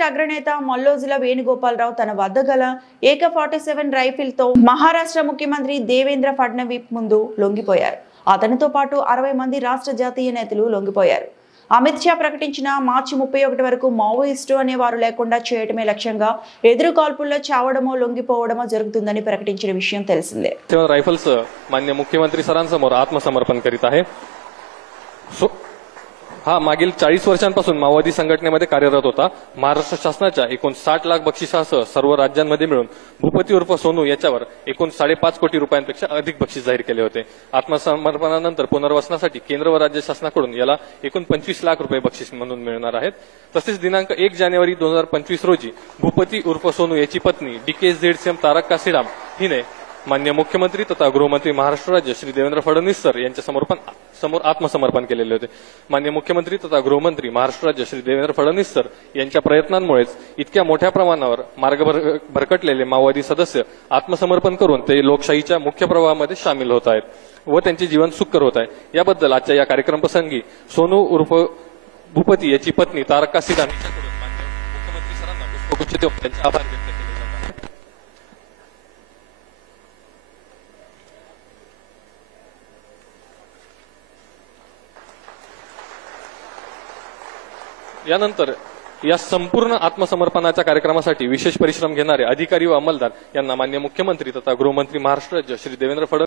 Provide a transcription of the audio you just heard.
Communist అగ్రనేత మల్లోజుల వేణుగోపాలరావు తన వద్ద గల AK-47 రైఫిల్ తో మహారాష్ట్ర ముఖ్యమంత్రి దేవేంద్ర ఫడ్నవీస్ ముందు లొంగిపోయారు. అతనితో పాటు 60 మంది రాష్ట్ర జాతీయ నేతలు లొంగిపోయారు. అమిత్ షా ప్రకటించిన మార్చి 31 వరకు మావోయిస్టు అనే వారు లేకుండా చేయటమే లక్ష్యంగా ఎదురు కాల్పుల్లో చావడమో లొంగిపోవడమో జరుగుతుందని ప్రకటించిన విషయం తెలిసిందే. रायफल्स माननीय मुख्यमंत्री सरांसमोर आत्मसमर्पण करीत आहे. हा मागील 40 वर्षांपासून माओवादी संघटनेमध्ये कार्यरत होता. महाराष्ट्र शासनाच्या एकूण 60 लाख बक्षिसासह सर्व राज्यांमध्ये मिळून भूपती उर्फ सोनू याच्यावर एकूण 5.5 कोटी रुपयांपेक्षा अधिक बक्षीस जाहीर केले होते. आत्मसमर्पणानंतर पुनर्वसनासाठी केंद्र व राज्य शासनाकडून याला एकूण 25 लाख रुपये बक्षीस म्हणून मिळणार आहेत. तसेच दिनांक 1 जानेवारी 2025 रोजी भूपती उर्फ सोनू याची पत्नी DKZCM तारक काशीराम हिने माननीय मुख्यमंत्री तथा गृहमंत्री महाराष्ट्र राज्य श्री देवेंद्र फडणवीस सर यांच्या समोर आत्मसमर्पण केलेले होते. माननीय मुख्यमंत्री तथा गृहमंत्री महाराष्ट्र राज्य श्री देवेंद्र फडणवीस सर यांच्या प्रयत्नांमुळेच इतक्या मोठ्या प्रमाणावर मार्ग भरकटलेले माओवादी सदस्य आत्मसमर्पण करून ते लोकशाहीच्या मुख्य प्रवाहामध्ये सामील होत आहेत व त्यांचे जीवन सुखकर होत आहे. याबद्दल आजच्या या कार्यक्रम प्रसंगी सोनू उर्फ भूपती याची पत्नी तारक काशीराम यांच्याकडून माननीय मुख्यमंत्री सरांना पुष्पगुच्छ देऊन त्यांचे आभार व्यक्त केले. यानंतर या संपूर्ण आत्मसमर्पणाच्या कार्यक्रमासाठी विशेष परिश्रम घेणारे अधिकारी व अंमलदार यांना माननीय मुख्यमंत्री तथा गृहमंत्री महाराष्ट्र राज्य श्री देवेंद्र फडणवीस